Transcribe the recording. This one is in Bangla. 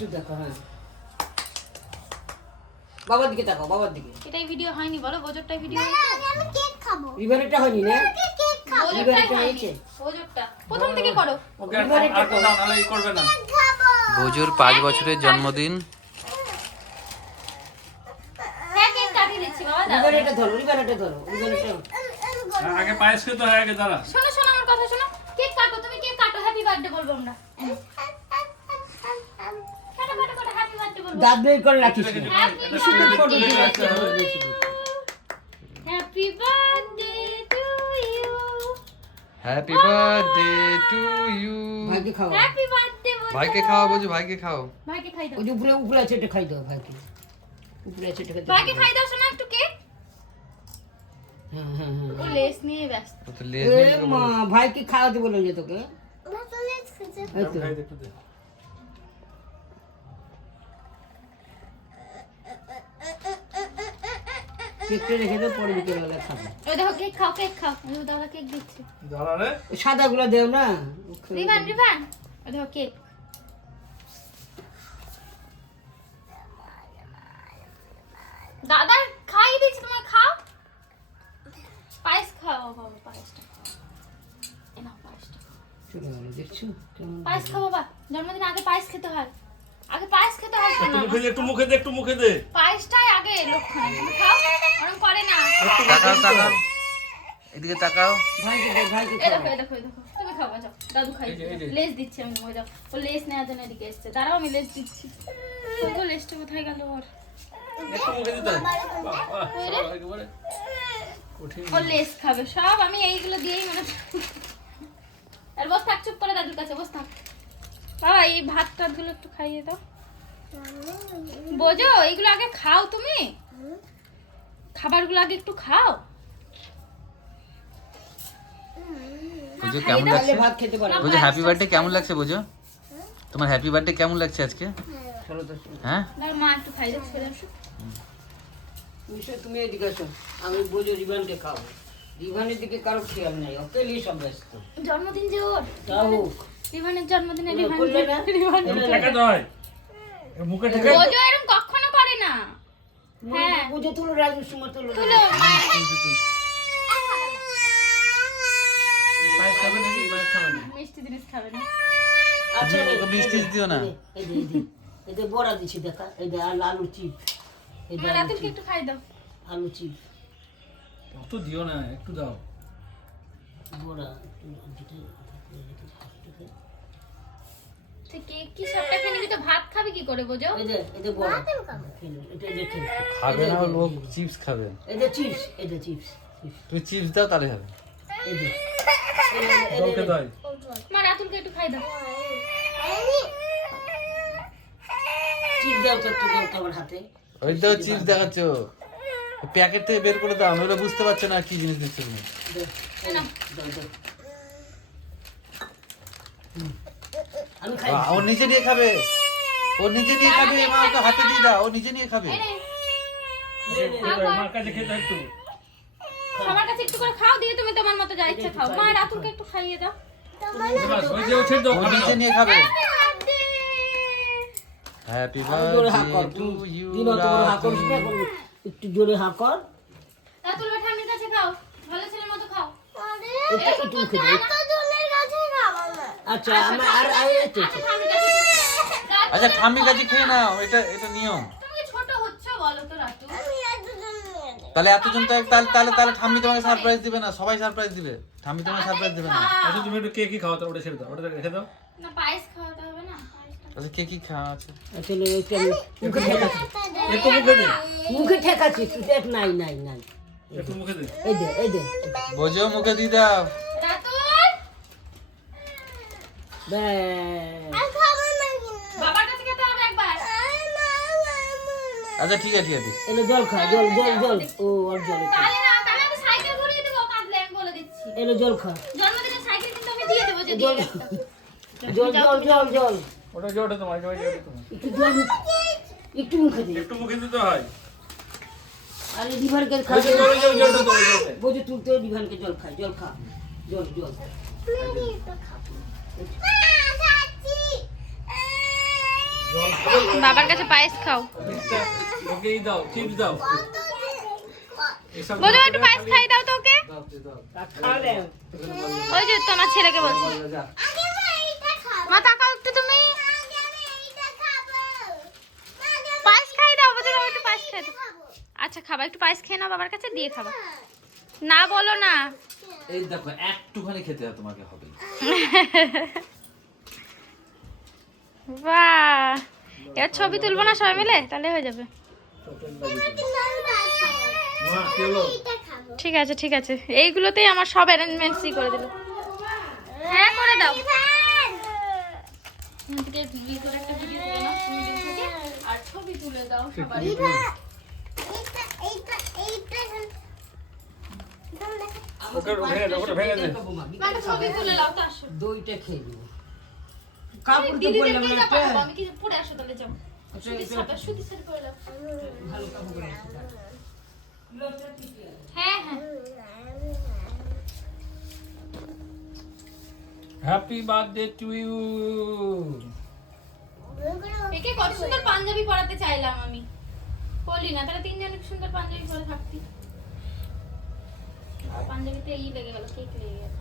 একটু দেখো। হ্যাঁ বাবার দিকে তাকাও, বাবার দিকে। এটাই ভিডিও হয়নি বলো, বোজরটাই ভিডিও আমি কেক খাবো। রিবারেটা হয়নি না? কেক খাবো। রিবারেটা হয়েছে। বোজরটা প্রথম থেকে করো। ওকে আর দাও নালে ই করবে না। বোজোর 5 বছরের জন্মদিন। হ্যাঁ কেক কাটিয়ে দিচ্ছি বাবা, দাও। রিবারেটা ধরো, রিবারেটা ধরো, রিবারেটা। আগে পায়েস খেতে হয়, আগে দাঁড়া। শোনো শোনো আমার কথা শোনো, কেক কাটো, তুমি কেক কাটো, হ্যাপি বার্থডে বলবো আমরা। কাটো কাটো কাটো, হ্যাপি বার্থডে বলবো। দাঁত বের করে রাখিস না। Happy happy birthday to you, happy birthday to you. ভাইকে খাও। হ্যাপি বার্থডে ভাইকে খাও বোঝো, ভাইকে খাও। ভাইকে খাই দাও, ওই যে উপরে উপরে আছে এটা খাই দাও ভাইকে। উপরে আছে এটা খাই দাও। ভাইকে খাই দাও শোনা একটু কেক। হ্যাঁ হ্যাঁ হ্যাঁ। ও লেস নিয়ে ব্যস্ত। ও তো লেজ এ নিয়ে তো মা, বলো। ভাইকে খাওয়াতে বললো যে তোকে। চলে এসেছে। এই তো। খাই দেখতে দে। কেকটা রেখে দাও, পরে বিকেলবেলা খাবো। ওই দেখো কেক খাও, কেক খাও, ওই দেখো দাদা কেক দিচ্ছে। দাঁড়া রে। ওই সাদাগুলো দেও না। রিভান রিভান, ওই দেখো কেক। দাদা খাই দিচ্ছি, তোমার খাও। পায়েস খাও বাবা, পায়েসটা খাও। এই নাও পায়েসটা খাও। চলে গেল, দেখছো কেমন? পায়েস খাও বাবা, জন্মদিন আগে পায়েস খেতে হয়, আগে পায়েস খেতে হয় একটু শোনা। মুখে দে, একটু মুখে দে, একটু মুখে দে। পায়েসটাই আগে লক্ষণ, তুমি খাও, ওরকম করে না। তাকাও তাকাও, এদিকে তাকাও। ভাইকে দে, ভাইকে এই খাও। দেখো এই দেখো এই দেখো, তুমি খাও যাও, দাদু খাই এই যে, এই যে। লেস দিচ্ছি আমি, ওই দেখো ও লেস নেওয়ার জন্য এদিকে এসছে, দাঁড়াও আমি লেস দিচ্ছি। ওগো লেসটা কোথায় গেল ওর? একটু মুখে দিতে হয়। বাবা, সব একেবারে কঠিন। ও লেস খাবে সব, আমি এইগুলো দিয়েই মানে। আর বস থাক, চুপ করে দাদুর কাছে বস থাক। বাবা এই ভাত টাতগুলো একটু খাইয়ে দাও। বোঝো এইগুলো আগে খাও, তুমি খাবারগুলো আগে একটু খাও। বোঝো কেমন লাগছে? তাহলে ভাত খেতে পারো। বোঝো হ্যাপি বার্থডে কেমন লাগছে বোঝো? তোমার হ্যাপি বার্থডে কেমন লাগছে আজকে? চলো তো শোনো। হ্যাঁ দাও মা একটু খাই দাও, ছেড়ে আসো। নিশ্চয় তুমি এদিকে আসো, আমি বলি রিবানকে খাবো। রিবানের দিকে কারো খেয়াল নাই, ওকে নিয়ে সব ব্যস্ত। জন্মদিন যে ওর, তা হোক। রিভানের জন্মদিনে ওরা রিভান করলে না? রিভান একটু ঠেকা দেয়। মুখে ঠেকা। বোঝো এরকম কখনো করে না। হ্যাঁ বুঝে তুলো, রাজুর সময় তুলো। তুলো পায়েস খাবে নাকি? পায়েস খাবে না। মিষ্টি জিনিস খাবে না। আচ্ছা রে, ওকে মিষ্টি দিও না। এই যে, এই যে, এই যে বড়া দিচ্ছি দেখা, এই যে আলু চিপ, এই যে মা আলু রাতুলকে চিপ, একটু খাই দাও। আলু চিপ, অত দিও না, একটু দাও। বড়া। তুই কেক কি সবটা খেয়ে নিবি তো ভাত খাবি কি করে বোঝো? এই যে বড়া। খেলো, এটা দেখে। খাবে না, ও লোক চিপস খাবে। এই যে চিপস, এই যে চিপস, তুমি চিপস দাও তাহলে হবে। এই যে। জল খেতে হয়। মা রাতুলকে একটু খাই দাও। চিপস দাও তো একটু, দাও তো আমার হাতে। ওই তো চিপস দেখাচ্ছ, প্যাকেট থেকে বের করে দাও, নইলে বুঝতে পারছো না কি জিনিস দিচ্ছ তুমি। দে, এই নাও। দাও, দাও। আমি খাই। ও নিজে নিয়ে খাবে, ও নিজে নিয়ে খাবে, মা ওকে হাতে দিয়ে দাও, ও নিজে নিয়ে খাবে। এই নে, মার কাছে খেতে হয় একটু। সবার কাছে একটু করে খাও, দিয়ে তুমি তোমার মতো যা ইচ্ছা খাও। মা রাতুলকে একটু খাইয়ে দাও। বাস, ওই যে ও ছেড়ে দাও, ও খাবে নিজে না। নিয়ে খাবে। Happy birthday! হ্যাপি আরো জোরে হাঁক কর, বার্থডে টু ইউ দিন অত বড় হাঁক করিস না, এখন একটু জোরে হাঁক কর। রাতুল ভাই ঠাম্মির কাছে খাও, ভালো ছেলের মতো খাও। এটা একটু মুখে দে। আচ্ছা, আমার আর এই তো। ঠাম্মির কাছে খাও। আচ্ছা ঠাম্মির কাছে খেয়ে নাও, এটা এটা নিয়ম। তুমি কি ছোট হচ্ছ বলো তো রাতুল? তাহলে এতজন তো তাহলে তাহলে তাহলে ঠাম্মি তোমাকে সারপ্রাইজ দিবে না, সবাই সারপ্রাইজ দিবে, ঠাম্মি তোমাকে সারপ্রাইজ দিবে না। আচ্ছা তুমি একটু কেকই খাও, ওটা ছেড়ে দাও, ওটা রেখে দাও। না পায়েস খাওয়াতে হবে না, পায়েসটা। আচ্ছা কে কি খাওয়া আছে? আসলে এটা আমি মুখে ঠেকাচ্ছি, একটু মুখে দে, মুখে ঠেকাচ্ছি, তুই দেখ। নাই নাই নাই, একটু মুখে দে। এই দে, এই দে। বোঝো মুখে দিয়ে দাও। রাতুল ব্যাস। বাবার কাছে খেতে হবে একবার। আচ্ছা ঠিক আছে ঠিক আছে। এলো জল খা, জল জল জল। ও আর জল খা। তাহলে না, তাহলে আমি সাইকেল ঘুরিয়ে দেবো কাঁদলে, আমি বলে দিচ্ছি। এলো জল খা, জন্মদিনের সাইকেল কিন্তু আমি দিয়ে দেবো যদি জল একটা। জল জল জল জল। ওটা যে ওটা তোমার, ওটা তোমার। একটু জল, একটু মুখে দে। একটু মুখে দিতে হয়। আরে দিভানকে খা, ওই যে ওই যে ওই যে ওটা তো, ওই যে ওটা। বুঝে তুলতে দিভানকে জল খায়, জল খা, জল জল। বাবার কাছে পায়েস খাও। ওকে দাও, চিপস দাও। এসব বোঝো একটু পায়েস খাই দাও তো ওকে। খালে ওই যে তোমার ছেলেকে বলছি। আগে আমি এইটা খাবো। মা তাকাও একটু তুমি। আগে আমি এইটা খাবো। আগে আমি পায়েস খাই দাও, বোঝো বাবা একটু পায়েস খাই দাও। খাবো। আচ্ছা খাবা, একটু পায়েস খেয়ে নাও বাবার কাছে, দিয়ে খাবা। না বলো না। এই দেখো একটুখানি খেতে হয় তোমাকে হবে। বাহ, এবার ছবি তুলবো না সবাই মিলে, তাহলে হয়ে যাবে। কিন্তু আমি ভাত খাবো। মা কি হলো? এইটা খাবো। ঠিক আছে ঠিক আছে, এইগুলোতেই আমার সব অ্যারেঞ্জমেন্টসই করে দিল। হ্যাঁ করে দাও। এদিকে ভিডিও একটা ভিডিও তুলে নাও সুন্দর থেকে, আর ছবি তুলে দাও সবার। এইটা এইটা এইটা ওকে ভেঙে দে, ওটা ভেঙে দে। মানে ছবি তুলে নাও তো আসো। দইটা খেয়ে দেবো কাপড় তো দিদিদেরকেই বললাম না যা একটা পাঠাবো, আমি কি পরে আসো তাহলে যাও। সুতি শাড়ি পরে নাও। ভালো কাপড় পরে আসো। হ্যাঁ হ্যাঁ। Happy birthday to you. একে কত সুন্দর পাঞ্জাবি পরাতে চাইলাম আমি, পরলি না, তাহলে তিনজন সুন্দর পাঞ্জাবি পরে থাকতি। পাঞ্জাবিতে ই লেগে গেল, কেক লেগে গেল।